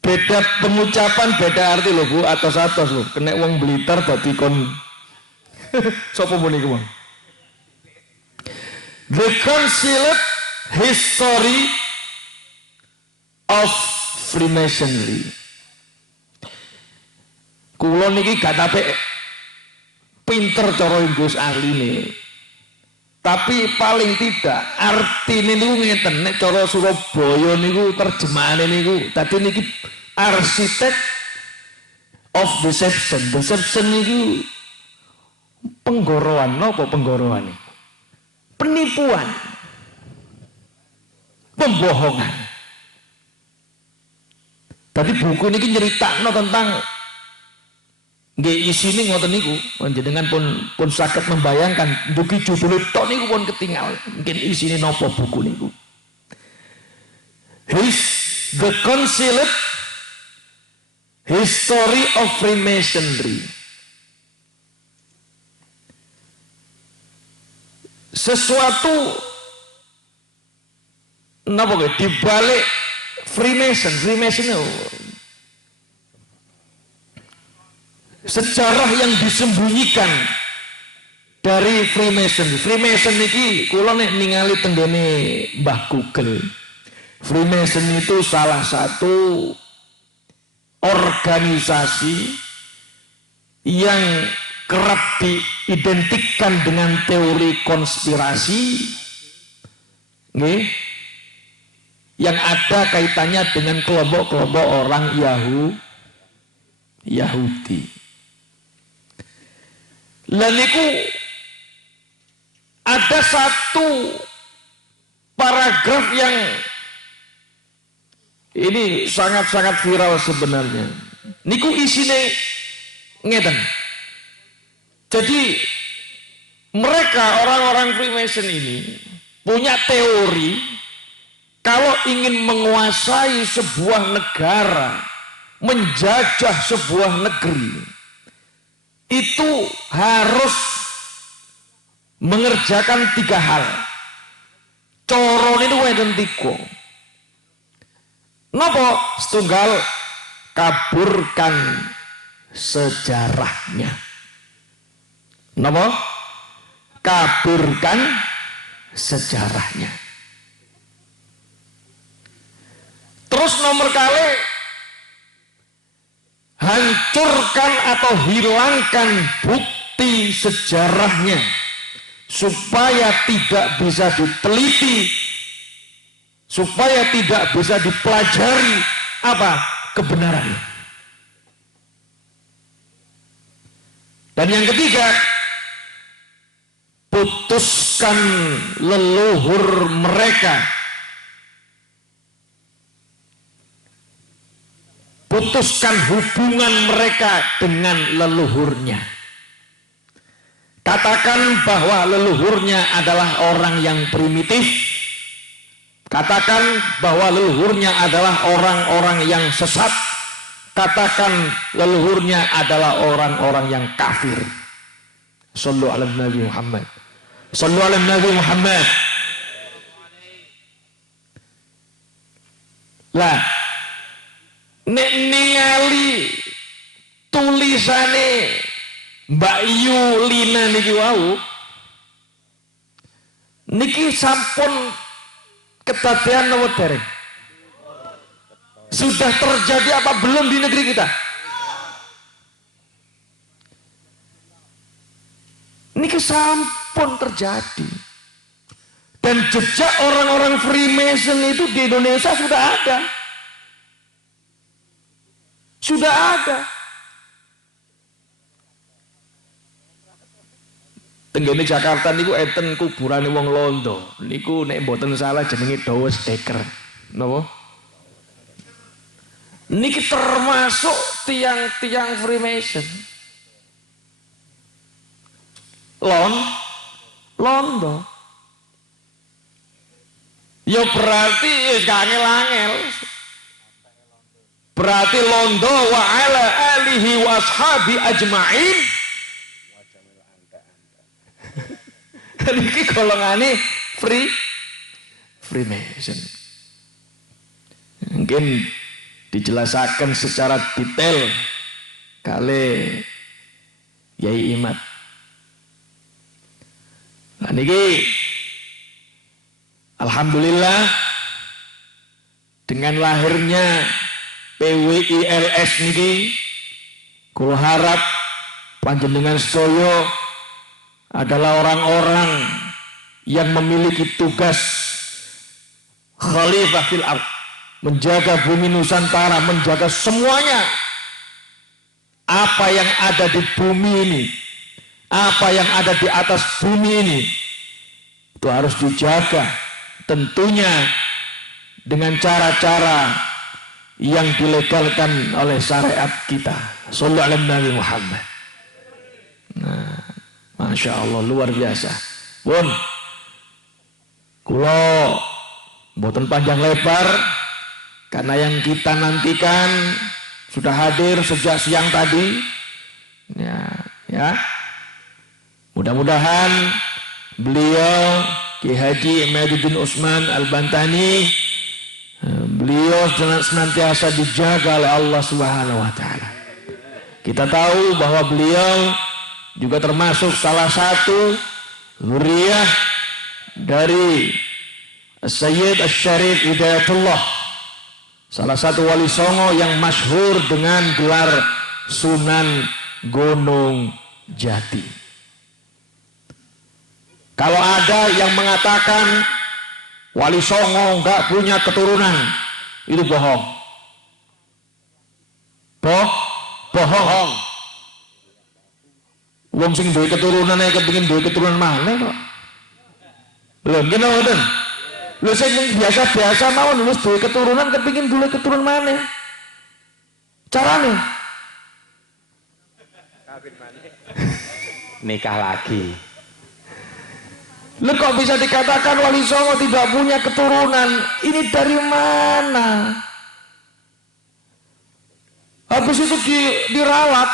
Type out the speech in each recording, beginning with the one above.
Beda pengucapan, beda arti loh Bu, atas-atas loh. Kena wong Blitar dadi kon. Sopo muni ku? The concealed history of Freemasonry. Kulo niki gak tape pinter cara Inggris ahline. Tapi paling tidak artine niku ngeten, nek cara Surabaya niku terjemahane niku tadi niki arsitek of deception. Deception niku penggoroan, napa penggoroan niku? Penipuan. Pembohongan. Tadi buku niki nyeritakno tentang nggih isine ngoten niku, panjenengan pun saged membayangkan dugi judul tok niku pun ketinggal. Mungkin isine napa buku niku. The Concealed History of Freemasonry. Sesuatu napa nggih dibalik Freemason itu sejarah yang disembunyikan dari Freemason. Freemason iki kula nek ningali tenggene Mbah Google. Freemason itu salah satu organisasi yang kerap diidentikan dengan teori konspirasi, nggih, yang ada kaitannya dengan kelompok-kelompok orang Yahudi. Lalu niku ada satu paragraf yang ini sangat-sangat viral sebenarnya. Niku isine ngeten. Jadi mereka orang-orang Freemason ini punya teori kalau ingin menguasai sebuah negara, menjajah sebuah negeri, itu harus mengerjakan 3 hal. Coron itu wonten 3. Napa? Setunggal, kaburkan sejarahnya. Napa? Kaburkan sejarahnya. Terus nomor kali, hancurkan atau hilangkan bukti sejarahnya supaya tidak bisa diteliti, supaya tidak bisa dipelajari apa kebenarannya. Dan yang ketiga, putuskan leluhur mereka, putuskan hubungan mereka dengan leluhurnya. Katakan bahwa leluhurnya adalah orang yang primitif. Katakan bahwa leluhurnya adalah orang-orang yang sesat. Katakan leluhurnya adalah orang-orang yang kafir. Shallu ala Nabi Muhammad. Shallu ala Nabi Muhammad. Lah, nek ningali tulisane Mbak Yulina niki wau, niki sampun ketagihan napa dereng? Sudah terjadi apa belum di negeri kita? Niki sampun terjadi. Dan jejak orang-orang Freemason itu di Indonesia sudah ada. Sudah ada. Tenggene Jakarta niku enten kuburane wong Londo. Niku nek mboten salah jenenge Dawes Dekker. Napa? Niki termasuk tiang-tiang Freemason. Londo. Ya berarti wis gak angel-angel. Berarti Londo wa ala alihi wa ashabi ajma'in. Niki golongane Freemason. Mungkin dijelasaken secara detail kali Yai Imad. Nah niki alhamdulillah dengan lahirnya PWILS niki kula harap panjenengan sedaya adalah orang-orang yang memiliki tugas khalifah fil ardh, menjaga bumi Nusantara, menjaga semuanya. Apa yang ada di bumi ini, apa yang ada di atas bumi ini, itu harus dijaga. Tentunya dengan cara-cara yang dilegalkan oleh syariat kita. Shallallahu alaihi Nabi Muhammad. Nah, Masya Allah, luar biasa. Bun, kulo mboten panjang lebar, karena yang kita nantikan sudah hadir sejak siang tadi. Ya. Mudah-mudahan beliau Ki Haji Imaduddin Utsman Al-Bantani, beliau senantiasa dijaga oleh Allah Subhanahu wa taala. Kita tahu bahwa beliau juga termasuk salah satu zuriyah dari Sayyid Asy-Syarif Hidayatullah, salah satu wali songo yang masyhur dengan gelar Sunan Gunung Jati. Kalau ada yang mengatakan wali songo enggak punya keturunan, itu bohong. Bohong. Wong sing duwe keturunan ae kepengin duwe keturunan mana kok. Lho ngene ngoten. Lho sing biasa-biasa mawon lulus duwe keturunan kepengin duwe keturunan mana? Carane kawin maneh. Nikah lagi. Lho kok bisa dikatakan wali songo tidak punya keturunan? Ini dari mana? Habis itu dirawat,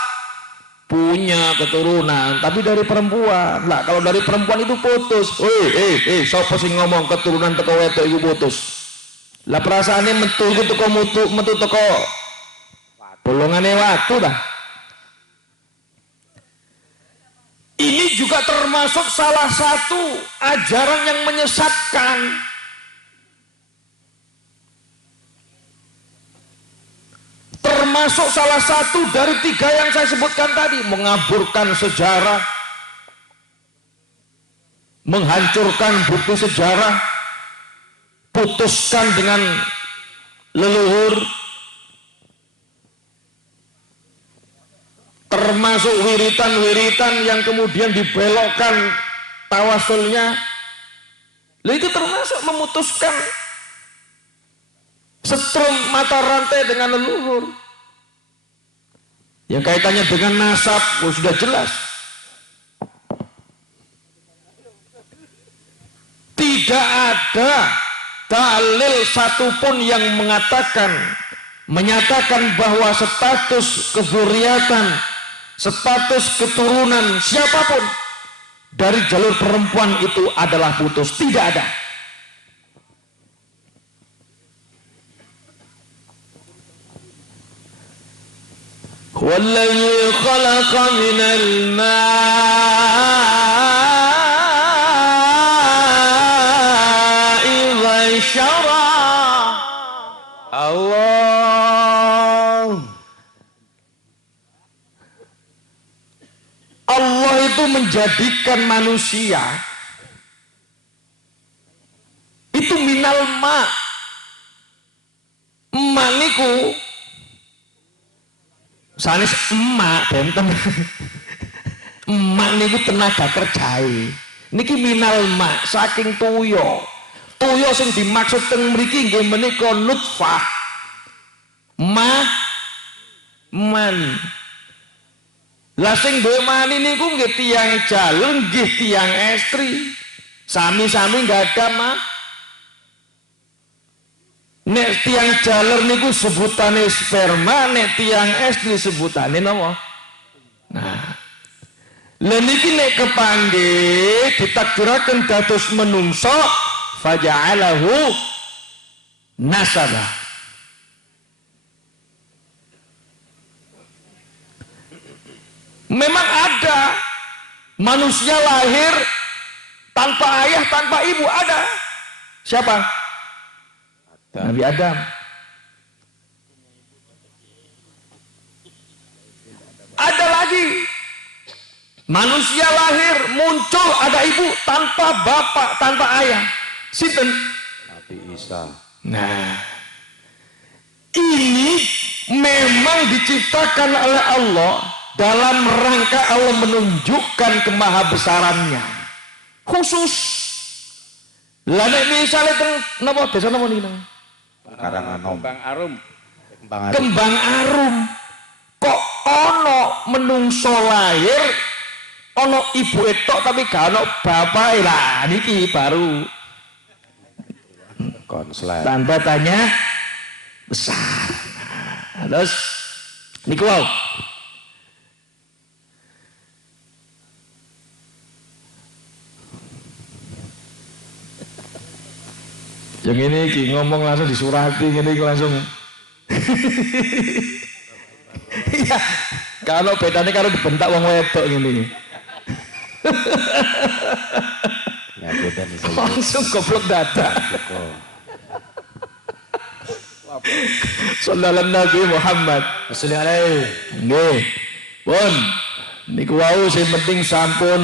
punya keturunan, tapi dari perempuan. Lah kalau dari perempuan itu putus. Sapa sing ngomong keturunan teko wedok iku putus? Lah perasaane metu iku teko metu teko bolongane watu dah. Ini juga termasuk salah satu ajaran yang menyesatkan. Termasuk salah satu dari 3 yang saya sebutkan tadi, mengaburkan sejarah, menghancurkan bukti sejarah, putuskan dengan leluhur, termasuk wiritan-wiritan yang kemudian dibelokkan tawasulnya. Itu termasuk memutuskan setrum mata rantai dengan leluhur. Yang kaitannya dengan nasab sudah jelas. Tidak ada dalil satupun yang menyatakan bahwa status kezuriatan, status keturunan siapapun dari jalur perempuan itu adalah putus. Tidak ada. Wallazi khalaqa minal ma'i bashara. Allah itu menjadikan manusia itu minal ma. Emak niku sanes emak benten. Emak niku tenaga kerjai. Niki minal ma saking tuyo. Tuyo sing dimaksud teng mriki nggih menika nutfah. Mani. Lah sing duwe mani niku nggih tiyang jalur, nggih tiyang estri. Sami-sami enggak ada mah. Nek tiang jalur niku sebutane sperma, nek tiang estri sebutane napa? Nah, lha niki nek kepanggih ditakdiraken dados menungso faja'alahu nasaba. Memang ada manusia lahir tanpa ayah, tanpa ibu, ada. Siapa? Nabi Adam. Ada lagi manusia lahir muncul ada ibu tanpa bapak, tanpa ayah. Sinten? Nabi Isa. Nah, ini memang diciptakan oleh Allah dalam rangka Allah menunjukkan kemahabesarannya khusus. Lah nek misale teng napa desa napa niki? Kembang Arum. Kembang Arum. Kok ono menungso lahir ono ibu etok tapi gak ono bapak. Lah niki baru konslet. tanda tanya besar. Nah, terus niku wow. Yang ini ngomong langsung disurati ini langsung. Iya, kalau bedanya kalau dibentak wong wedok gini. Ya beda nih saya. Langsung goblok dada. Sallallahu Nabi Muhammad. Assalamualaikum. Nggih. Pun niku wau sing penting sampun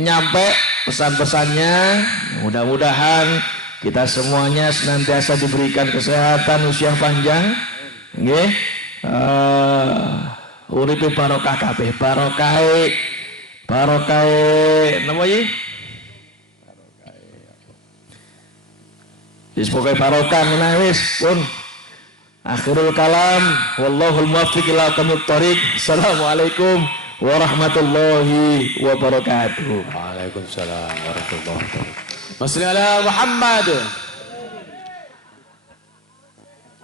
nyampe pesan-pesannya. Mudah-mudahan kita semuanya senantiasa diberikan kesehatan, usia panjang. Nggih. Uripe barokah kabeh, barokah napa iki? Wis pokoke barokah menawi wis pun. Akhirul kalam wallahul muwaffiq ila aqwamit thoriq. Assalamualaikum warahmatullahi wabarakatuh. Waalaikumsalam warahmatullahi wabarakatuh. Wassalamualaikum Muhammad.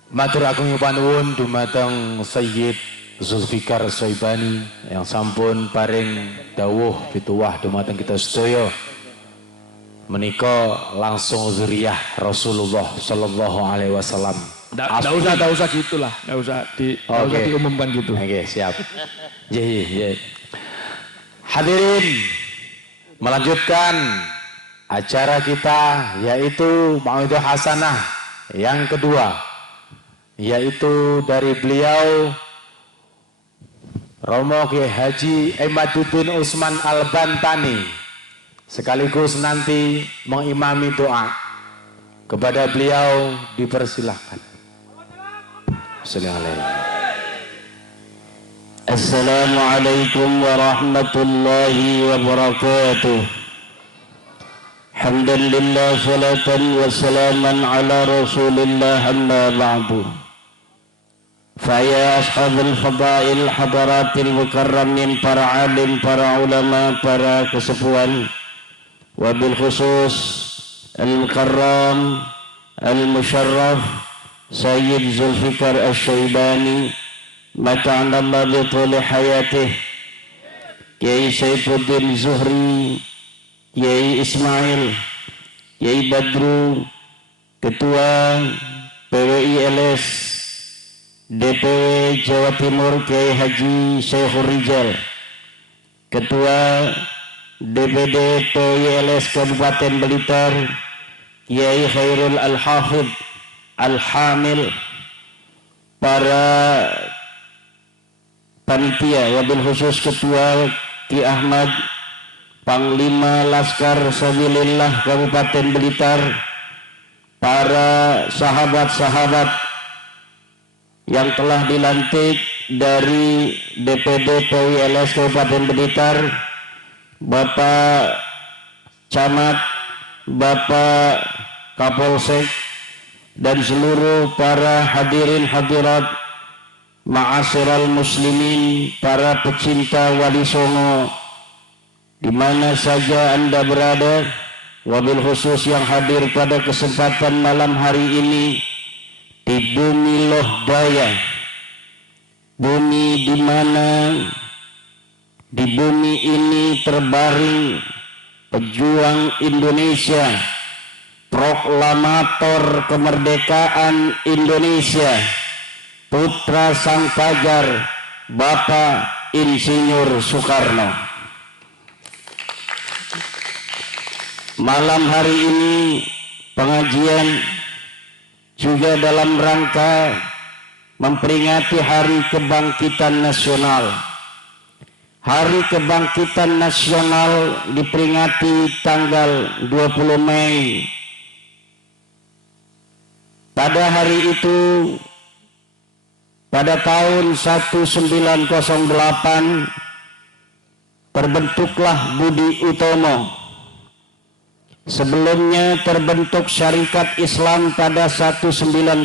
Matur agung panuwun dumateng Sayyid Zulfikar Syaibani yang sampun paring dawuh pituwah dumateng kita sedaya menika langsung zuriyah Rasulullah sallallahu alaihi wasallam. Enggak usah gitulah, enggak usah diumumkan gitu. Oke, siap. Iya. Hadirin, melanjutkan acara kita yaitu Mauidhah Hasanah yang kedua, yaitu dari beliau Romo Kiai Haji Imaduddin Utsman Al-Bantani, sekaligus nanti mengimami doa. Kepada beliau dipersilahkan. Assalamualaikum warahmatullahi wabarakatuh. Alhamdulillah salatan wa salaman ala rasulillah amma ba'du. Faya ashabul fadail hadaratil mukarramin, para alim, para ulama, para kesepuhan, wabil khusus al-mukarram al-musharraf Sayyid Zulfikar Asy-Syaibani mata'anallah bi tuli hayatih, Kiai Saifuddin Zuhri, Kiai Ismail, Kiai Badru, Ketua PWI LS DPW Jawa Timur Kiai Haji Syekhur Rijal, Ketua DPD PWI LS Kabupaten Blitar Kiai Khairul Al-Hafidh Al-Hamil, para panitia, wabil khusus Ketua Ki Ahmad, Panglima Laskar Sabilillah Kabupaten Blitar, para sahabat-sahabat yang telah dilantik dari DPD PWLS Kabupaten Blitar, Bapak Camat, Bapak Kapolsek, dan seluruh para hadirin hadirat ma'asyiral muslimin, para pecinta Wali Songo di mana saja Anda berada, wabil khusus yang hadir pada kesempatan malam hari ini di bumi Lohdaya, bumi di mana di bumi ini terbaring pejuang Indonesia, proklamator kemerdekaan Indonesia, putra sang fajar, Bapak Insinyur Soekarno. Malam hari ini pengajian juga dalam rangka memperingati Hari Kebangkitan Nasional. Hari Kebangkitan Nasional diperingati tanggal 20 Mei. Pada hari itu, pada tahun 1908 terbentuklah Budi Utomo. Sebelumnya terbentuk Syarikat Islam pada 1905.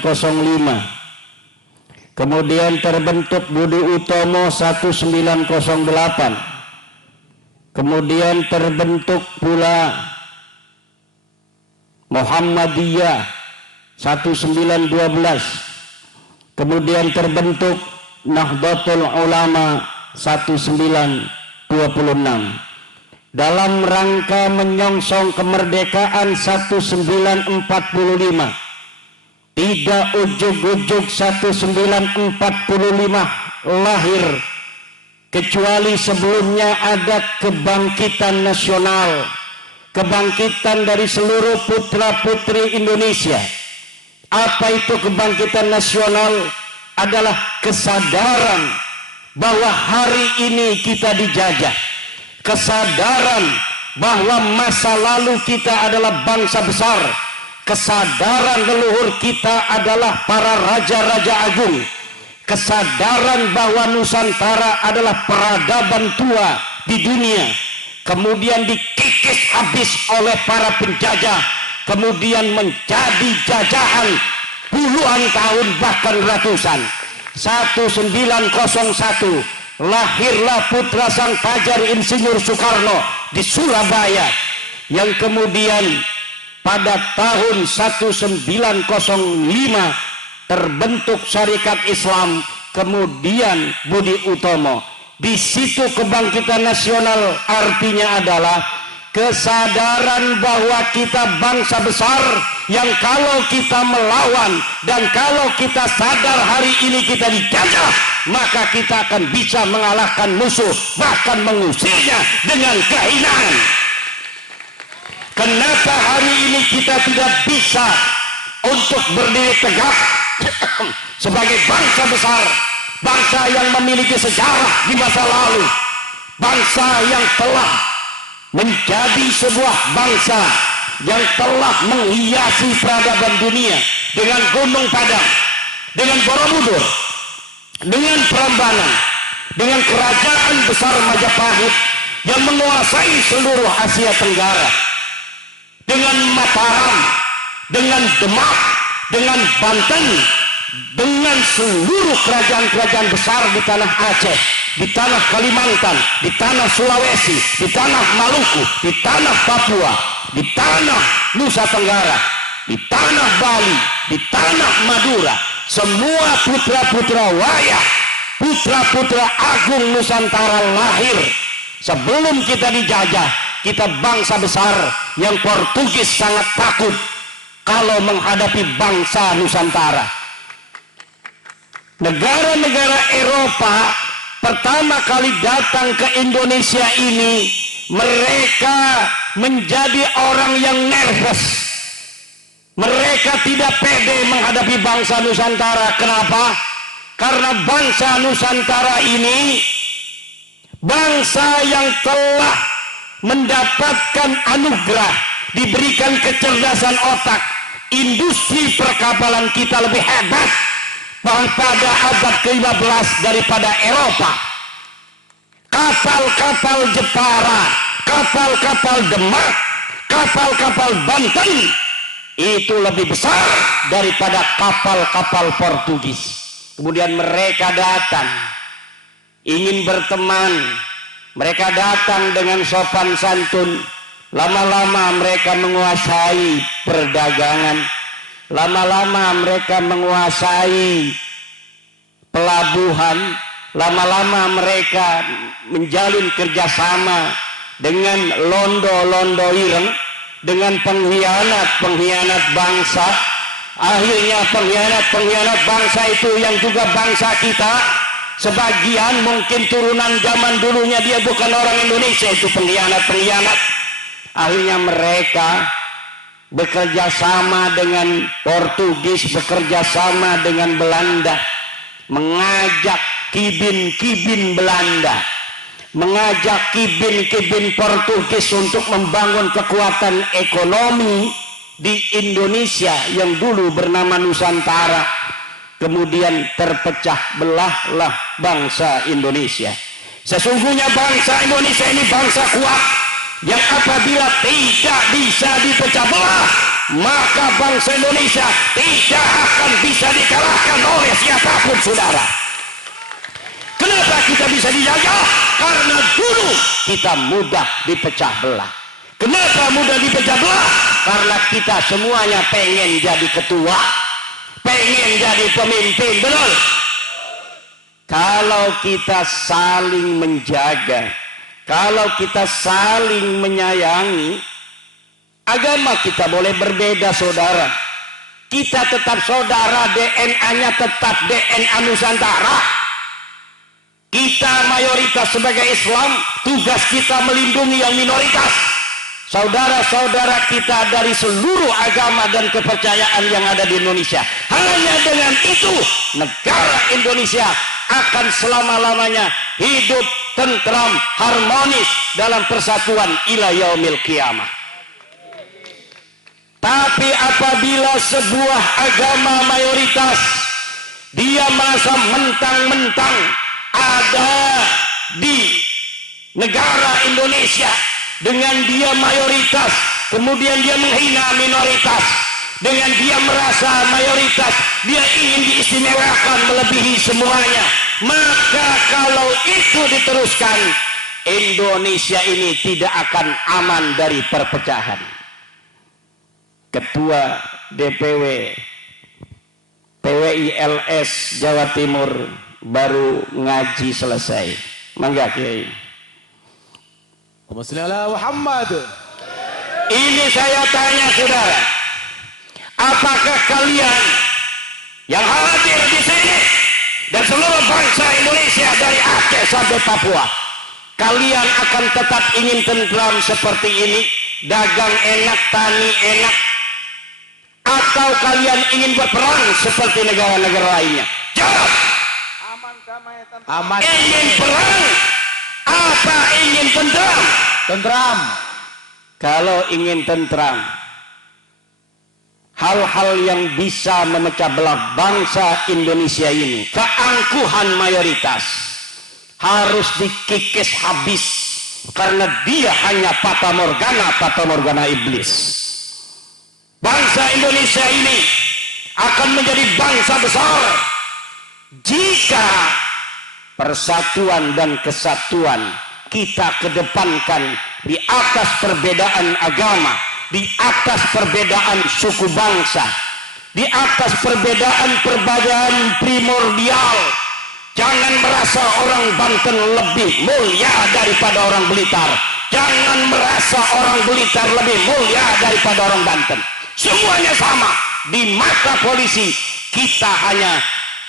Kemudian terbentuk Budi Utomo 1908. Kemudian terbentuk pula Muhammadiyah 1912. Kemudian terbentuk Nahdlatul Ulama 1926 dalam rangka menyongsong kemerdekaan 1945. Tidak ujug-ujug 1945 lahir, kecuali sebelumnya ada kebangkitan nasional, kebangkitan dari seluruh putra-putri Indonesia. Apa itu kebangkitan nasional? Adalah kesadaran bahwa hari ini kita dijajah, kesadaran bahwa masa lalu kita adalah bangsa besar, kesadaran leluhur kita adalah para raja-raja agung, kesadaran bahwa Nusantara adalah peradaban tua di dunia, kemudian dikikis habis oleh para penjajah, kemudian menjadi jajahan puluhan tahun bahkan ratusan. 1901 lahirlah putra sang fajar Insinyur Soekarno di Surabaya, yang kemudian pada tahun 1905 terbentuk Syarikat Islam, kemudian Budi Utomo. Di situ kebangkitan nasional artinya adalah kesadaran bahwa kita bangsa besar yang kalau kita melawan dan kalau kita sadar hari ini kita dijajah, maka kita akan bisa mengalahkan musuh, bahkan mengusirnya dengan kehinaan. Kenapa hari ini kita tidak bisa untuk berdiri tegak sebagai bangsa besar, bangsa yang memiliki sejarah di masa lalu, bangsa yang telah menjadi sebuah bangsa yang telah menghiasi peradaban dunia dengan Gunung Padang, dengan Borobudur, dengan Prambanan, dengan kerajaan besar Majapahit yang menguasai seluruh Asia Tenggara, dengan Mataram, dengan Demak, dengan Banten, dengan seluruh kerajaan-kerajaan besar di tanah Aceh, di tanah Kalimantan, di tanah Sulawesi, di tanah Maluku, di tanah Papua, di tanah Nusa Tenggara, di tanah Bali, di tanah Madura. Semua putra-putra wayah, putra-putra agung Nusantara lahir sebelum kita dijajah. Kita bangsa besar yang Portugis sangat takut kalau menghadapi bangsa Nusantara. Negara-negara Eropa pertama kali datang ke Indonesia ini, mereka menjadi orang yang nervous. Mereka tidak pede menghadapi bangsa Nusantara. Kenapa? Karena bangsa Nusantara ini bangsa yang telah mendapatkan anugerah, diberikan kecerdasan otak. Industri perkapalan kita lebih hebat pada abad ke-15 daripada Eropa. Kapal-kapal Jepara, kapal-kapal Demak, kapal-kapal Banten itu lebih besar daripada kapal-kapal Portugis. Kemudian mereka datang ingin berteman, mereka datang dengan sopan santun. Lama-lama mereka menguasai perdagangan, lama-lama mereka menguasai pelabuhan, lama-lama mereka menjalin kerjasama dengan londo-londo ireng, dengan pengkhianat-pengkhianat bangsa. Akhirnya pengkhianat-pengkhianat bangsa itu yang juga bangsa kita Sebagian mungkin turunan zaman dulunya dia bukan orang Indonesia, itu pengkhianat-pengkhianat. Akhirnya mereka bekerja sama dengan Portugis, bekerja sama dengan Belanda, mengajak kibin-kibin Belanda, mengajak kibin-kibin Portugis untuk membangun kekuatan ekonomi di Indonesia yang dulu bernama Nusantara. Kemudian terpecah belahlah bangsa Indonesia. Sesungguhnya bangsa Indonesia ini bangsa kuat, yang apabila tidak bisa dipecah belah, maka bangsa Indonesia tidak akan bisa dikalahkan oleh siapapun, saudara. Kenapa kita bisa dijajah? Karena dulu kita mudah dipecah belah. Kenapa mudah dipecah belah? Karena kita semuanya pengen jadi ketua, pengen jadi pemimpin, betul? Kalau kita saling menjaga, kalau kita saling menyayangi, agama kita boleh berbeda, saudara. Kita tetap saudara, DNA-nya tetap DNA Nusantara. Kita mayoritas sebagai Islam, tugas kita melindungi yang minoritas. Saudara-saudara kita dari seluruh agama dan kepercayaan yang ada di Indonesia. Hanya dengan itu negara Indonesia akan selama-lamanya hidup tentram, harmonis dalam persatuan ila yaumil qiyamah. Tapi apabila sebuah agama mayoritas dia merasa mentang-mentang ada di negara Indonesia, dengan dia mayoritas, kemudian dia menghina minoritas, dengan dia merasa mayoritas, dia ingin diistimewakan melebihi semuanya, maka kalau itu diteruskan, Indonesia ini tidak akan aman dari perpecahan. Ketua DPW PWILS Jawa Timur baru ngaji selesai. Mangga Kiai. Muhammad. Ini saya tanya saudara, apakah kalian yang hadir di sini dan seluruh bangsa Indonesia dari Aceh sampai Papua, kalian akan tetap ingin tentram seperti ini, dagang enak, tani enak, atau kalian ingin berperang seperti negara-negara lainnya? Jawab. Aman. Ingin perang apa ingin tentram? Tentram. Kalau ingin tentram, hal-hal yang bisa memecah belah bangsa Indonesia ini, keangkuhan mayoritas harus dikikis habis, karena dia hanya fata morgana iblis. Bangsa Indonesia ini akan menjadi bangsa besar jika persatuan dan kesatuan kita kedepankan di atas perbedaan agama, di atas perbedaan suku bangsa, di atas perbedaan primordial. Jangan merasa orang Banten lebih mulia daripada orang Blitar, jangan merasa orang Blitar lebih mulia daripada orang Banten. Semuanya sama di mata polisi. Kita hanya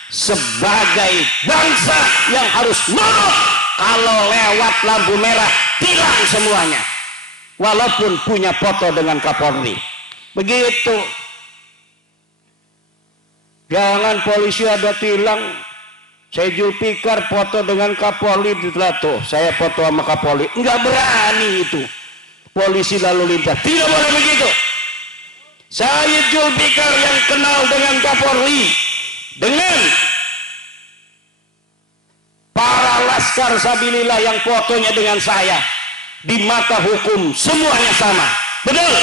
sebagai bangsa yang harus nurut. Kalau lewat lampu merah, tilang semuanya, walaupun punya foto dengan Kapolri. Begitu. Jangan polisi ada tilang, saya Zulfikar foto dengan Kapolri, tuh saya foto sama Kapolri. Enggak berani itu polisi lalu lintas, tidak boleh begitu. Saya Zulfikar yang kenal dengan Kapolri, dengan para laskar sabilillah yang fotonya dengan saya, di mata hukum semuanya sama, betul?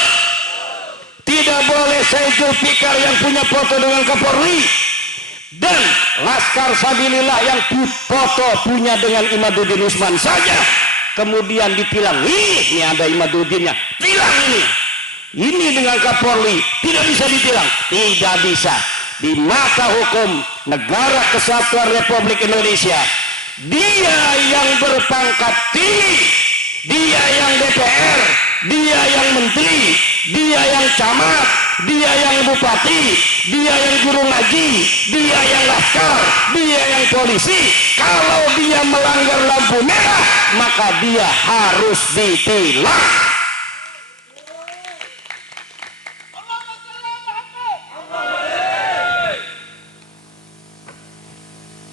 Tidak boleh saya Zulfikar yang punya foto dengan Kapolri dan laskar sabilillah yang foto punya dengan Imaduddin Usman saja kemudian ditilang. Ini ada Imaduddinnya, tilang ini dengan Kapolri, tidak bisa ditilang, tidak bisa. Di mata hukum Negara Kesatuan Republik Indonesia, dia yang berpangkat tinggi, dia yang DPR, dia yang menteri, dia yang camat, dia yang bupati, dia yang guru ngaji, dia yang laskar, dia yang polisi. Kalau dia melanggar lampu merah, maka dia harus ditilang.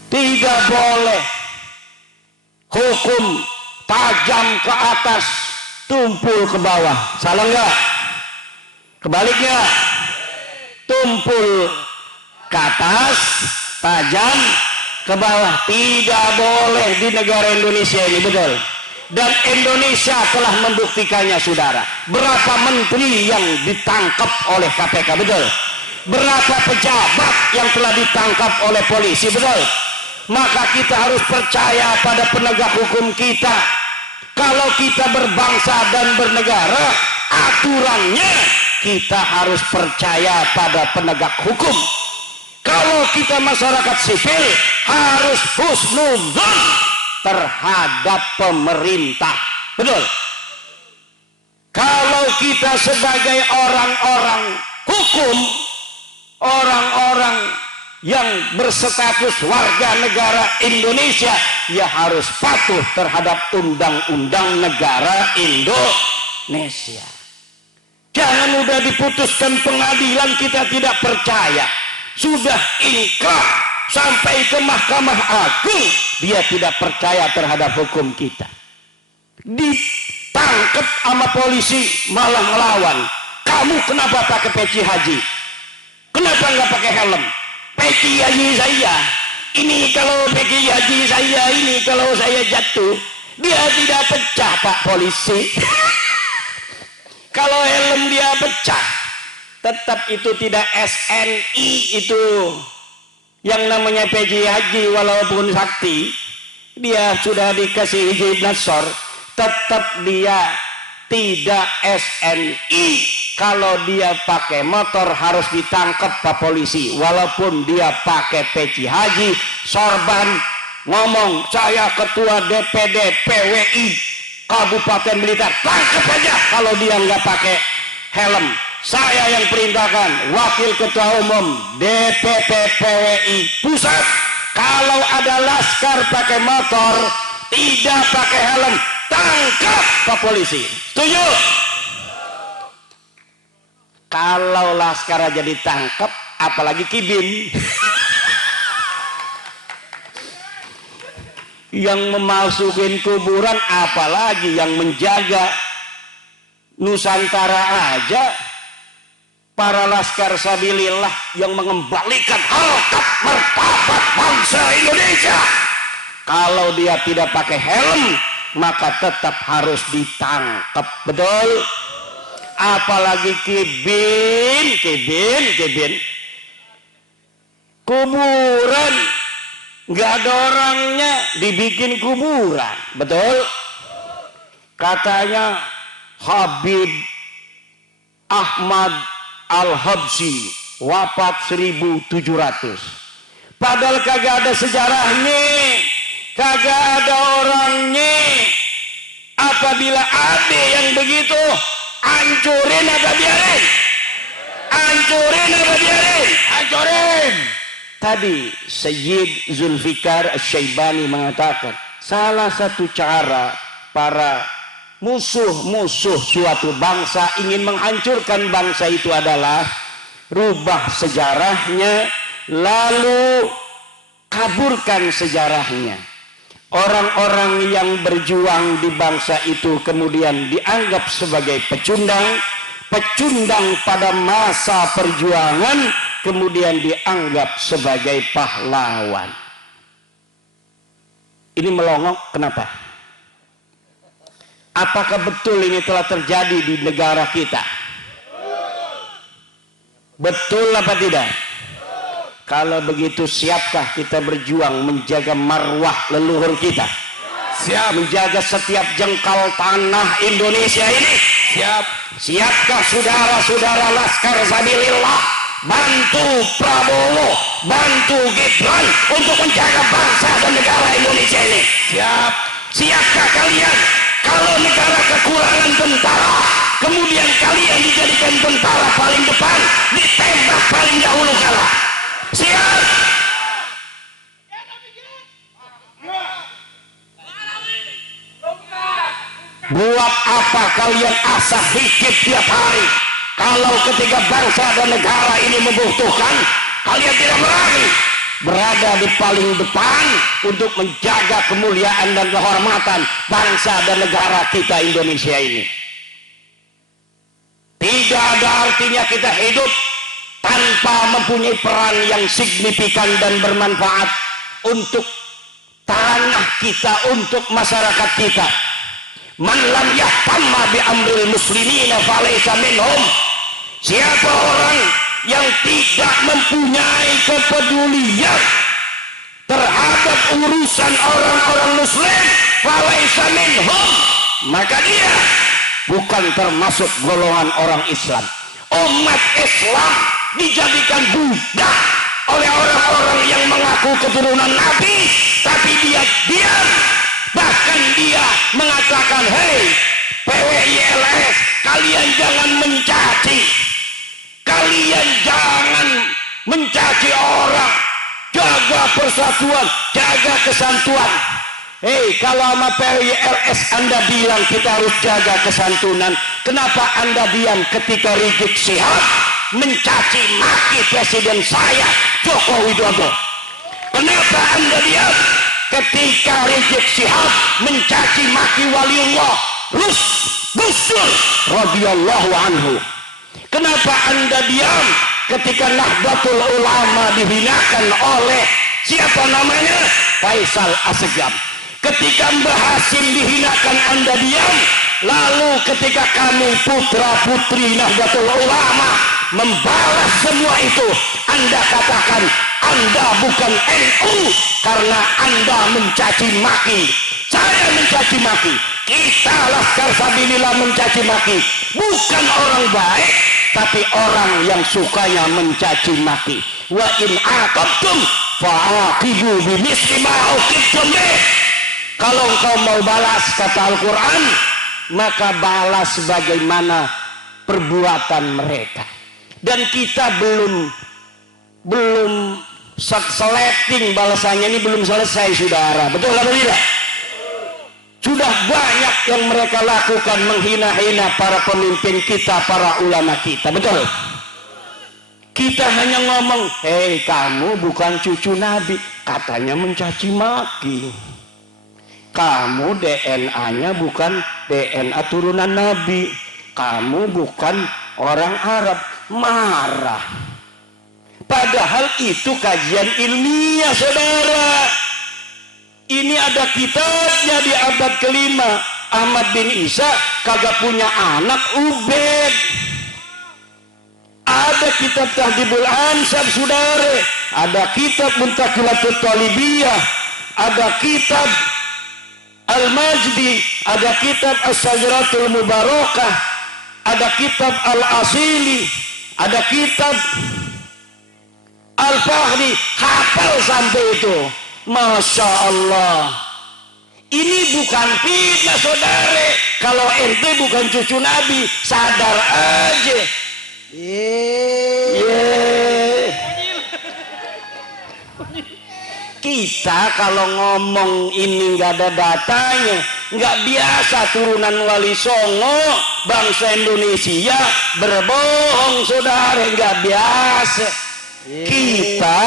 Tidak boleh hukum tajam ke atas, tumpul ke bawah. Salah enggak? Kebaliknya, tumpul ke atas, tajam ke bawah. Tidak boleh di negara Indonesia ini, betul. Dan Indonesia telah membuktikannya, saudara. Berapa menteri yang ditangkap oleh KPK, betul. Berapa pejabat yang telah ditangkap oleh polisi, betul. Maka kita harus percaya pada penegak hukum kita. Kalau kita berbangsa dan bernegara, aturannya kita harus percaya pada penegak hukum. Kalau kita masyarakat sipil, harus husnudzon terhadap pemerintah, betul. Kalau kita sebagai orang-orang hukum, orang-orang yang berstatus warga negara Indonesia, ya harus patuh terhadap undang-undang negara Indonesia. Jangan mudah diputuskan pengadilan kita tidak percaya, sudah ingkrah sampai ke Mahkamah Agung, dia tidak percaya terhadap hukum kita. Ditangkap sama polisi malah ngelawan. Kamu kenapa pakai peci haji? Kenapa nggak pakai helm? Peci haji saya ini, kalau peci haji saya ini, kalau saya jatuh dia tidak pecah, Pak polisi. Kalau helm dia pecah, tetap itu tidak SNI, itu yang namanya peci haji walaupun sakti, dia sudah dikasih izin nasor, tetap dia tidak SNI. Kalau dia pakai motor harus ditangkap Pak polisi, walaupun dia pakai peci haji, sorban, ngomong saya ketua DPD PWI Kabupaten Blitar, tangkap aja kalau dia nggak pakai helm. Saya yang perintahkan, wakil ketua umum DPP PWI pusat, kalau ada laskar pakai motor tidak pakai helm, tangkap Pak polisi. Setuju? Kalau laskar aja ditangkap, apalagi kibin yang memasukin kuburan, apalagi yang menjaga Nusantara aja. Para laskar sabilillah yang mengembalikan harkat martabat bangsa Indonesia, kalau dia tidak pakai helm maka tetap harus ditangkap, betul. Apalagi kibin kuburan, nggak ada orangnya dibikin kuburan, betul. Katanya Habib Ahmad Al-Habsyi wafat 1700, padahal kagak ada sejarahnya, kagak ada orangnya. Apabila ada yang begitu, hancurin apa biarin? Hancurin apa biarin? Hancurin. Tadi Sayyid Zulfikar Asy-Syaibani mengatakan, salah satu cara para musuh-musuh suatu bangsa ingin menghancurkan bangsa itu adalah rubah sejarahnya, lalu kaburkan sejarahnya. Orang-orang yang berjuang di bangsa itu kemudian dianggap sebagai pecundang pada masa perjuangan, kemudian dianggap sebagai pahlawan. Ini melongok, kenapa? Apakah betul ini telah terjadi di negara kita? Betul apa tidak? Kalau begitu, siapkah kita berjuang menjaga marwah leluhur kita? Siap. Menjaga setiap jengkal tanah Indonesia ini? Siap. Siapkah saudara-saudara laskar sabilillah bantu Prabowo, bantu Gibran untuk menjaga bangsa dan negara Indonesia ini? Siap. Siapkah kalian kalau negara kekurangan tentara, kemudian kalian dijadikan tentara paling depan, ditembak paling dahulu kalah? Siap. Buat apa kalian asah hikit tiap hari kalau ketika bangsa dan negara ini membutuhkan kalian tidak berani berada di paling depan untuk menjaga kemuliaan dan kehormatan bangsa dan negara kita Indonesia ini. Tidak ada artinya kita hidup tanpa mempunyai peran yang signifikan dan bermanfaat untuk tanah kita, untuk masyarakat kita. Man lam yahtamma bi amril muslimina falaysa minhum. Siapa orang yang tidak mempunyai kepedulian terhadap urusan orang-orang muslim, falaysa minhum, maka dia bukan termasuk golongan orang Islam. Umat Islam dijadikan budak oleh orang-orang yang mengaku keturunan Nabi, tapi dia diam. Bahkan dia mengatakan, hei PWILS, kalian jangan mencaci, kalian jangan mencaci orang, jaga persatuan, jaga kesantuan. Hei, kalau sama PWILS Anda bilang kita harus jaga kesantunan, kenapa Anda diam ketika Rizik Syihab mencaci maki presiden saya Joko Widodo? Kenapa Anda diam ketika Rizik Syihab mencaci maki waliullah Gus Dur radhiyallahu anhu? Kenapa Anda diam ketika Nahdlatul Ulama dihinakan oleh siapa namanya? Faisal Assegaf. Ketika Mbah Hasim dihinakan Anda diam. Lalu ketika kami putra putri Nahdlatul Ulama membalas semua itu, Anda katakan Anda bukan NU karena Anda mencaci maki. Saya mencaci maki, kita Laskar Sabilillah mencaci maki, bukan orang baik tapi orang yang sukanya mencaci maki. Wa in aqabtum fa'aqibu bimisli ma uqibtum bih. Kalau engkau mau balas, kata Al-Quran, maka balas sebagaimana perbuatan mereka. Dan kita belum seleting balasannya, ini belum selesai saudara, betul atau tidak? Sudah banyak yang mereka lakukan, menghina-hina para pemimpin kita, para ulama kita, betul? Kita hanya ngomong, hei kamu bukan cucu Nabi, katanya mencaci maki. Kamu DNA-nya bukan DNA turunan Nabi, kamu bukan orang Arab, marah. Padahal itu kajian ilmiah saudara. Ini ada kitabnya di abad kelima. Ahmad bin Isa kagak punya anak, Ubed. Ada kitab Tahdhibul Ansab saudara. Ada kitab Muntaqilatul Talibiyah. Ada kitab Al-Majdi. Ada kitab As-Sajaratul Mubarakah. Ada kitab Al-Asili. Ada kitab Al-Fahri. Hafal sampai itu. Masya Allah. Ini bukan fitnah saudara. Kalau ente bukan cucu Nabi, sadar aja. Kita kalau ngomong ini nggak ada datanya, nggak biasa turunan Wali Songo, bangsa Indonesia berbohong saudara, nggak biasa. Kita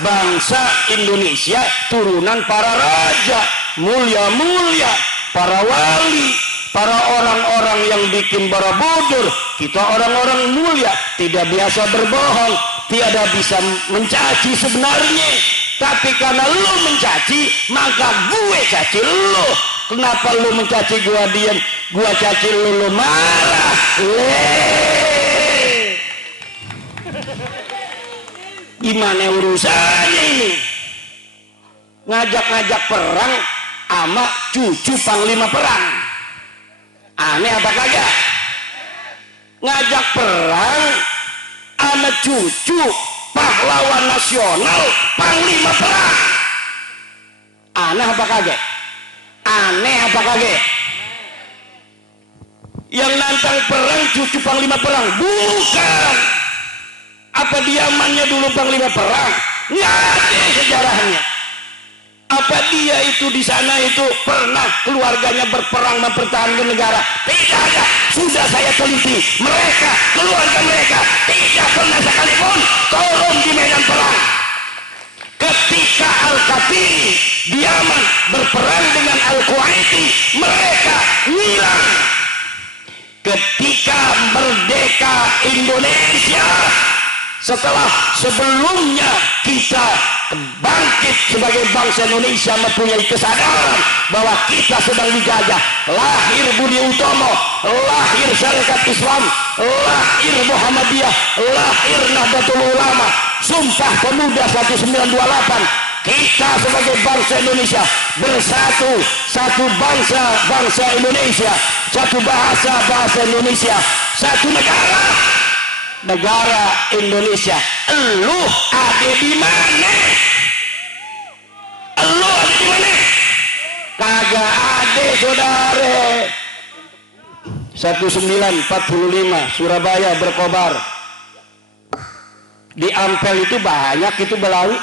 bangsa Indonesia turunan para raja mulia-mulia, para wali, para orang-orang yang bikin Borobudur. Kita orang-orang mulia, tidak biasa berbohong, tiada bisa mencaci sebenarnya. Tapi karena lu mencaci, maka gue caci lu. Kenapa lu mencaci gua diam, gua caci lu marah? Gimana urusannya ini? Ngajak-ngajak perang sama cucu panglima perang. Aneh apa kagak? Ngajak perang sama cucu pahlawan nasional panglima perang. Aneh apa kagak? Aneh apa kagak? Yang nantang perang cucu panglima perang? Bukan. Apa diamannya dulu panglima perang? Nggak ada sejarahnya. Apa dia itu di sana itu pernah keluarganya berperang mempertahankan negara? Tidak ada. Sudah saya teliti, mereka, keluarga mereka tidak pernah sekalipun turun di medan perang. Ketika Al-Qatili di Yaman berperang dengan Al-Kuwaiti, mereka hilang. Ketika merdeka Indonesia, setelah sebelumnya kita bangkit sebagai bangsa Indonesia mempunyai kesadaran bahwa kita sedang dijajah, lahir Budi Utomo, lahir Syarikat Islam, lahir Muhammadiyah, lahir Nahdlatul Ulama, Sumpah Pemuda 1928. Kita sebagai bangsa Indonesia bersatu, satu bangsa, bangsa Indonesia, satu bahasa, bahasa Indonesia, satu negara, negara Indonesia. Elu ada di mana? Elu ada di mana? Kagak ada, saudara. 1945 Surabaya berkobar. Di Ampel itu banyak itu Belawi.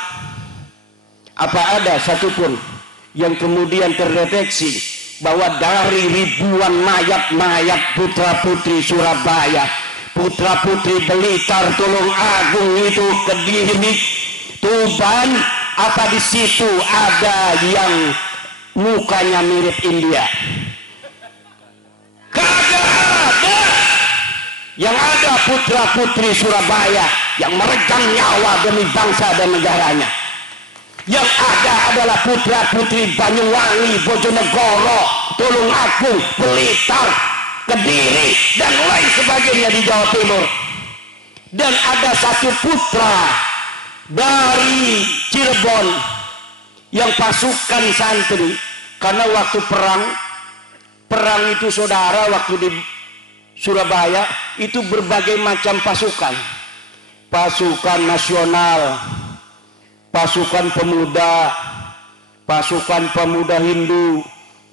Apa ada satupun yang kemudian terdeteksi bahwa dari ribuan mayat-mayat putra-putri Surabaya, putra-putri Blitar, Tulung Agung itu, Kediri, Tuban, apa di situ ada yang mukanya mirip India? Kagak ada. Yang ada putra-putri Surabaya yang meregang nyawa demi bangsa dan negaranya. Yang ada adalah putra-putri Banyuwangi, Bojonegoro, Tulung Agung, Blitar, Kediri, dan lain sebagainya di Jawa Timur. Dan ada satu putra dari Cirebon yang pasukan santri, karena waktu perang itu saudara, waktu di Surabaya itu berbagai macam pasukan nasional, pasukan pemuda Hindu,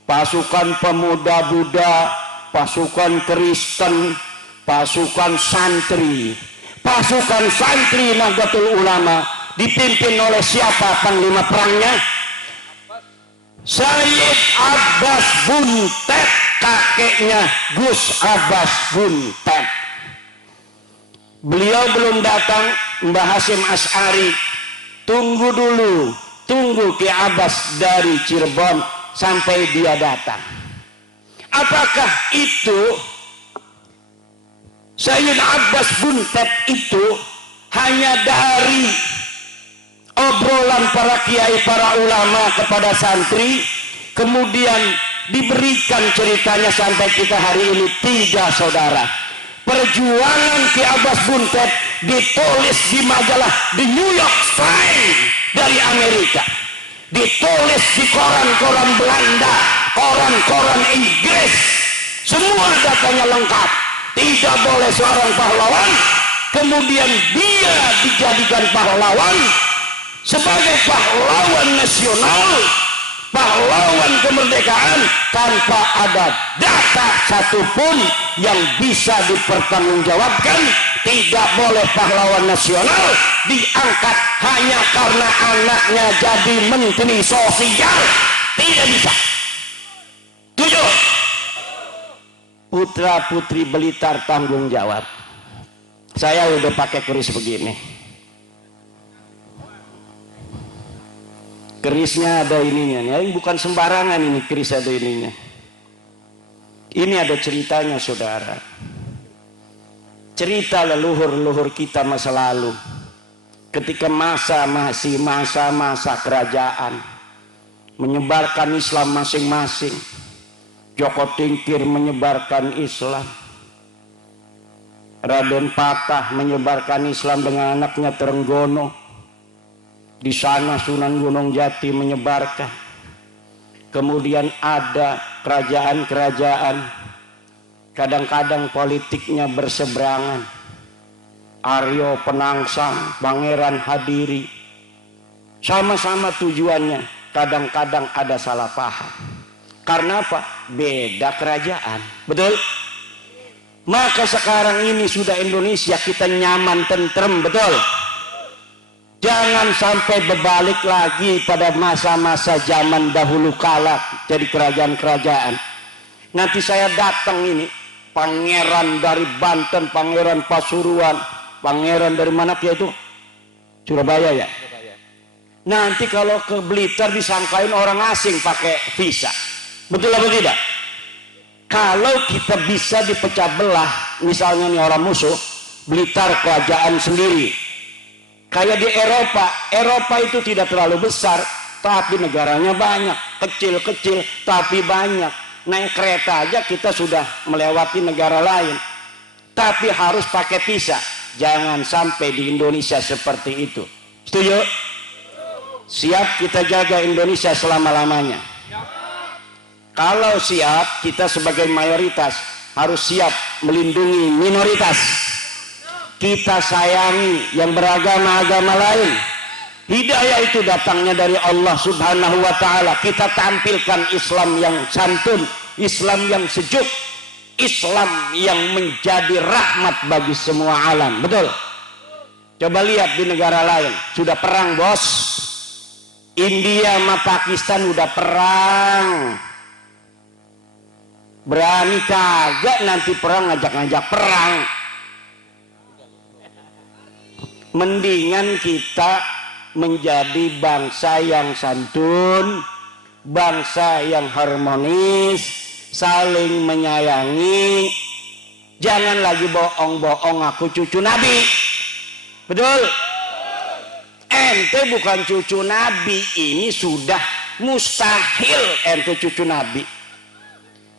pasukan pemuda Buddha, pasukan Kristen, pasukan santri Nahdlatul Ulama dipimpin oleh siapa panglima perangnya? Sayyid Abbas Buntet, kakeknya Gus Abbas Buntet. Beliau belum datang, Mbah Hasyim Asy'ari. Tunggu dulu, tunggu Ki Abbas dari Cirebon sampai dia datang. Apakah itu Sayyid Abbas Buntet itu hanya dari obrolan para kiai, para ulama kepada santri, kemudian diberikan ceritanya sampai kita hari ini? Tidak, saudara. Perjuangan Ki Abbas Buntet ditulis di majalah The New York Times dari Amerika, ditulis di koran-koran Belanda, koran-koran Inggris, semua datanya lengkap. Tidak boleh seorang pahlawan kemudian dia dijadikan pahlawan sebagai pahlawan nasional, pahlawan kemerdekaan tanpa ada data satupun yang bisa dipertanggungjawabkan. Tidak boleh pahlawan nasional diangkat hanya karena anaknya jadi menteri sosial. Tidak bisa. Tujuh, putra putri Blitar tanggung jawab. Saya udah pakai keris begini, kerisnya ada ininya ya, bukan sembarangan ini keris, ada ininya. Ini ada ceritanya, saudara. Cerita leluhur-leluhur kita masa lalu, ketika masih masa kerajaan menyebarkan Islam masing-masing. Joko Tingkir menyebarkan Islam, Raden Patah menyebarkan Islam dengan anaknya Trenggono. Di sana Sunan Gunung Jati menyebarkan. Kemudian ada kerajaan-kerajaan, kadang-kadang politiknya berseberangan. Aryo Penangsang, Pangeran Hadiri, sama-sama tujuannya, kadang-kadang ada salah paham. Karena apa? Beda kerajaan. Betul? Maka sekarang ini sudah Indonesia kita nyaman, tentrem, betul? Jangan sampai berbalik lagi pada masa-masa zaman dahulu kala jadi kerajaan-kerajaan. Nanti saya datang ini, pangeran dari Banten, pangeran Pasuruan, pangeran dari mana dia itu? Surabaya ya? Nanti kalau ke Blitar disangkain orang asing pakai visa. Betul apa tidak? Kalau kita bisa dipecah belah, misalnya nih orang musuh, Blitar kerajaan sendiri. Kayak di Eropa, Eropa itu tidak terlalu besar, tapi negaranya banyak, kecil-kecil tapi banyak. Naik kereta aja kita sudah melewati negara lain. Tapi harus pakai visa. Jangan sampai di Indonesia seperti itu. Setuju? Siap kita jaga Indonesia selama-lamanya. Kalau siap, kita sebagai mayoritas harus siap melindungi minoritas. Kita sayangi yang beragama-agama lain. Hidayah itu datangnya dari Allah Subhanahu wa ta'ala. Kita tampilkan Islam yang santun, Islam yang sejuk, Islam yang menjadi rahmat bagi semua alam. Betul? Coba lihat di negara lain, sudah perang bos. India sama Pakistan udah perang. Berani kagak nanti perang ngajak-ngajak perang. Mendingan kita menjadi bangsa yang santun, bangsa yang harmonis, saling menyayangi. Jangan lagi bohong-bohong aku cucu Nabi. Betul? Ente bukan cucu Nabi, ini sudah mustahil ente cucu Nabi.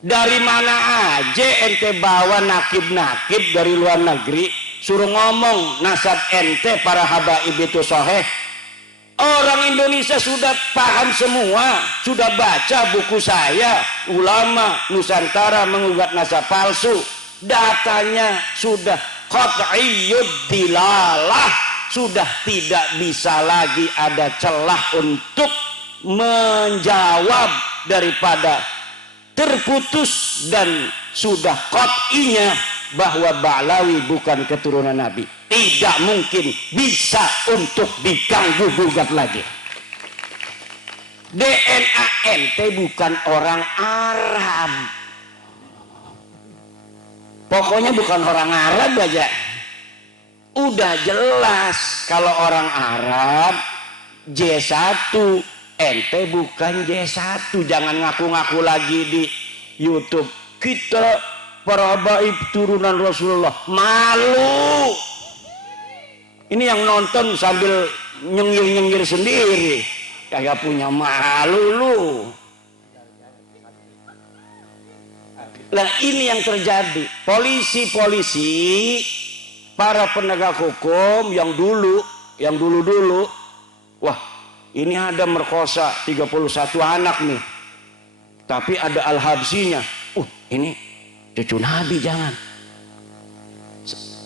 Dari mana aja ente bawa nakib-nakib dari luar negeri, suruh ngomong nasab ente para habaib itu sahih. Orang Indonesia sudah paham semua, sudah baca buku saya, ulama Nusantara mengugat nasab palsu. Datanya sudah qat'iyyud dilalah, sudah tidak bisa lagi ada celah untuk menjawab daripada terputus, dan sudah qat'inya bahwa Ba'lawi bukan keturunan Nabi. Tidak mungkin bisa untuk diganggu-gugat lagi. DNA ente bukan orang Arab. Pokoknya bukan orang Arab aja. Udah jelas kalau orang Arab J1, ente bukan J1. Jangan ngaku-ngaku lagi di YouTube. Kita para habaib turunan Rasulullah. Malu. Ini yang nonton sambil nyengir-nyengir sendiri. Kagak punya malu lu. Nah ini yang terjadi. Polisi-polisi, para penegak hukum yang dulu, wah ini ada merkosa 31 anak nih, tapi ada al-habsinya. Ini cucu Nabi, jangan.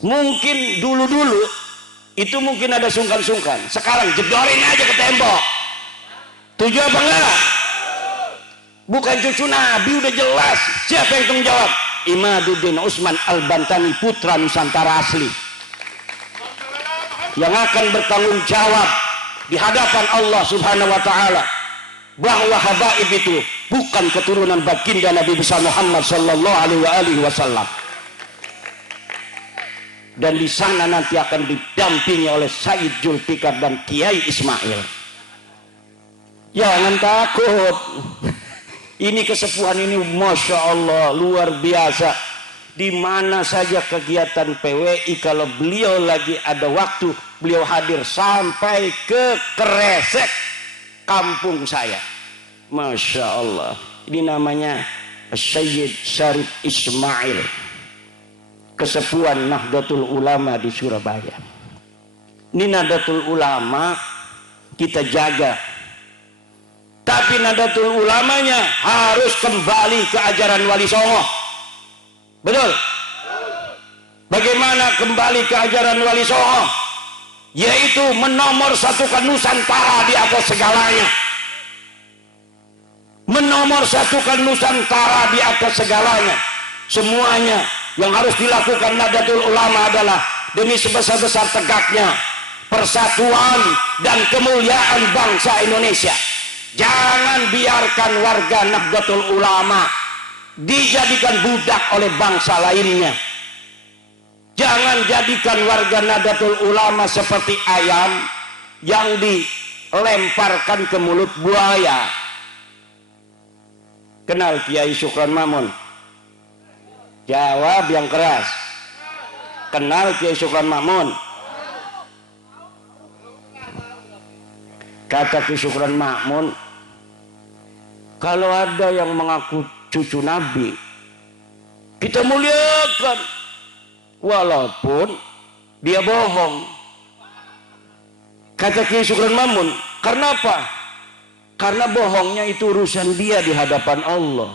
Mungkin dulu itu mungkin ada sungkan-sungkan. Sekarang jedorin aja ke tembok. Tujuh apa enggak? Bukan cucu Nabi, udah jelas. Siapa yang tanggung jawab? Imaduddin Usman Al-Bantani, putra Nusantara asli, yang akan bertanggung jawab di hadapan Allah Subhanahu wa ta'ala bahwa habaib itu bukan keturunan baginda Nabi besar Muhammad sallallahu alaihi wasallam. Dan di sana nanti akan didampingi oleh Said Zulfikar dan Kiai Ismail. Jangan takut. Ini kesepuhan ini Masya Allah luar biasa. Di mana saja kegiatan PWI, kalau beliau lagi ada waktu, beliau hadir sampai ke Kresek, kampung saya. Masya Allah. Ini namanya Sayyid Syarif Ismail, kesepuhan Nahdlatul Ulama di Surabaya. Ini Nahdlatul Ulama kita jaga, tapi Nahdlatul Ulamanya harus kembali ke ajaran Wali Songo. Betul? Bagaimana kembali ke ajaran Wali Songo? Yaitu menomorsatukan Nusantara di atas segalanya. Menomorsatukan Nusantara di atas segalanya. Semuanya yang harus dilakukan Nahdlatul Ulama adalah demi sebesar-besar tegaknya persatuan dan kemuliaan bangsa Indonesia. Jangan biarkan warga Nahdlatul Ulama dijadikan budak oleh bangsa lainnya. Jangan jadikan warga Nahdlatul Ulama seperti ayam yang dilemparkan ke mulut buaya. Kenal Kiai Syukran Mamun? Jawab yang keras. Kenal Kiai Syukran Mamun? Kata Kiai Syukran Mamun, kalau ada yang mengaku cucu Nabi, kita muliakan walaupun dia bohong. Kata Kiai Syukran Mamun, karena apa? Karena bohongnya itu urusan dia di hadapan Allah.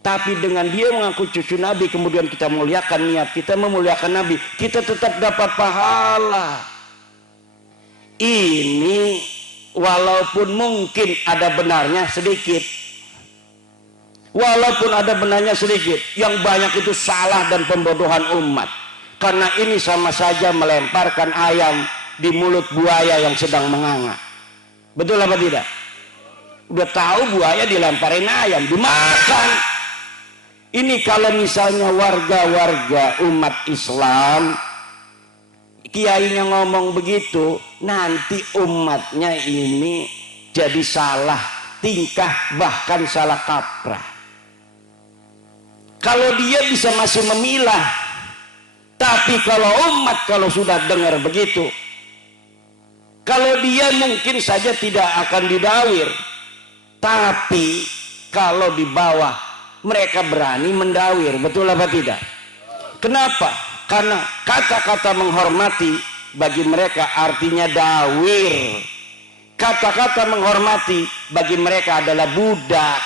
Tapi dengan dia mengaku cucu Nabi, kemudian kita muliakan, niat kita memuliakan Nabi, kita tetap dapat pahala. Ini walaupun mungkin ada benarnya sedikit. Walaupun ada benarnya sedikit, yang banyak itu salah dan pembodohan umat. Karena ini sama saja melemparkan ayam di mulut buaya yang sedang menganga. Betul apa tidak? Udah tahu buaya dilemparin ayam, dimakan. Ini kalau misalnya warga-warga umat Islam, kiainya ngomong begitu, nanti umatnya ini jadi salah tingkah, bahkan salah kaprah. Kalau dia bisa masih memilah, tapi kalau umat kalau sudah dengar begitu, kalau dia mungkin saja tidak akan didawir, tapi kalau di bawah mereka berani mendawir. Betul apa tidak? Kenapa? Karena kata-kata menghormati bagi mereka artinya dawir. Kata-kata menghormati bagi mereka adalah budak.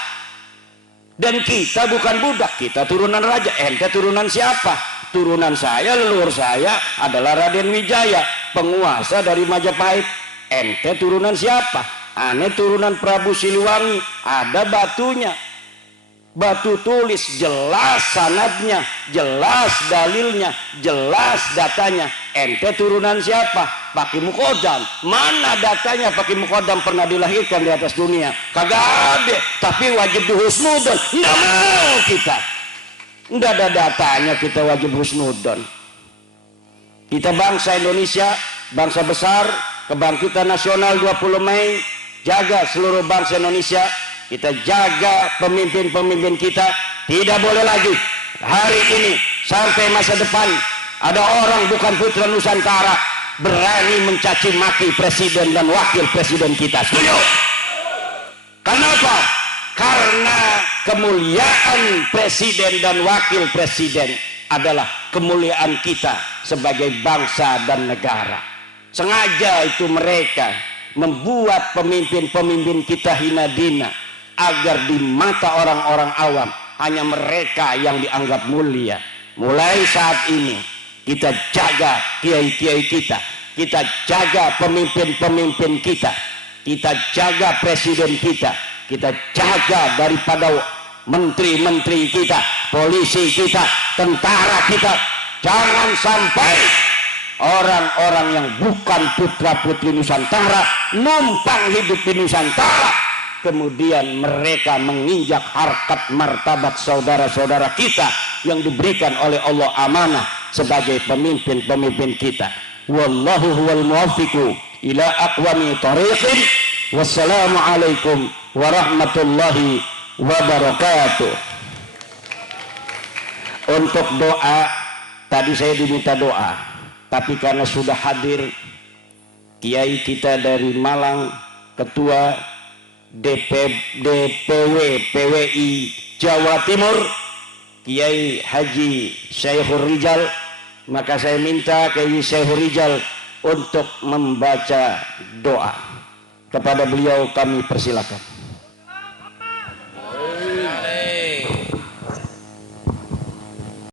Dan kita bukan budak, kita turunan raja. Ente turunan siapa? Turunan saya, leluhur saya adalah Raden Wijaya, penguasa dari Majapahit. Ente turunan siapa? Ane turunan Prabu Siliwangi. Ada batunya, batu tulis, jelas sanadnya, jelas dalilnya, jelas datanya. Ente turunan siapa? Pak Mukodam. Mana datanya Pak Mukodam pernah dilahirkan di atas dunia? Kagak ada. Tapi wajib dihusnudon. Nggak mau kita. Nggak ada datanya, kita wajib husnudon. Kita bangsa Indonesia, bangsa besar, kebangkitan nasional 20 Mei. Jaga seluruh bangsa Indonesia. Kita jaga pemimpin-pemimpin kita. Tidak boleh lagi hari ini sampai masa depan ada orang bukan putra Nusantara berani mencaci maki presiden dan wakil presiden kita. Setuju? Kenapa? Karena kemuliaan presiden dan wakil presiden adalah kemuliaan kita sebagai bangsa dan negara. Sengaja itu mereka membuat pemimpin-pemimpin kita hina dina, agar di mata orang-orang awam hanya mereka yang dianggap mulia. Mulai saat ini kita jaga kiai-kiai kita, kita jaga pemimpin-pemimpin kita, kita jaga presiden kita, kita jaga daripada menteri-menteri kita, polisi kita, tentara kita. Jangan sampai orang-orang yang bukan putra-putri Nusantara numpang hidup di Nusantara, kemudian mereka menginjak harkat martabat saudara-saudara kita yang diberikan oleh Allah amanah sebagai pemimpin-pemimpin kita. Wallahu huwal muwaffiqu ila aqwami thariqin. Wassalamualaikum warahmatullahi wabarakatuh. Untuk doa, tadi saya diminta doa, tapi karena sudah hadir kiai kita dari Malang, ketua DPW PWI Jawa Timur, Kiai Haji Syekhur Rijal, maka saya minta Kiai Syekhur Rijal untuk membaca doa. Kepada beliau kami persilakan.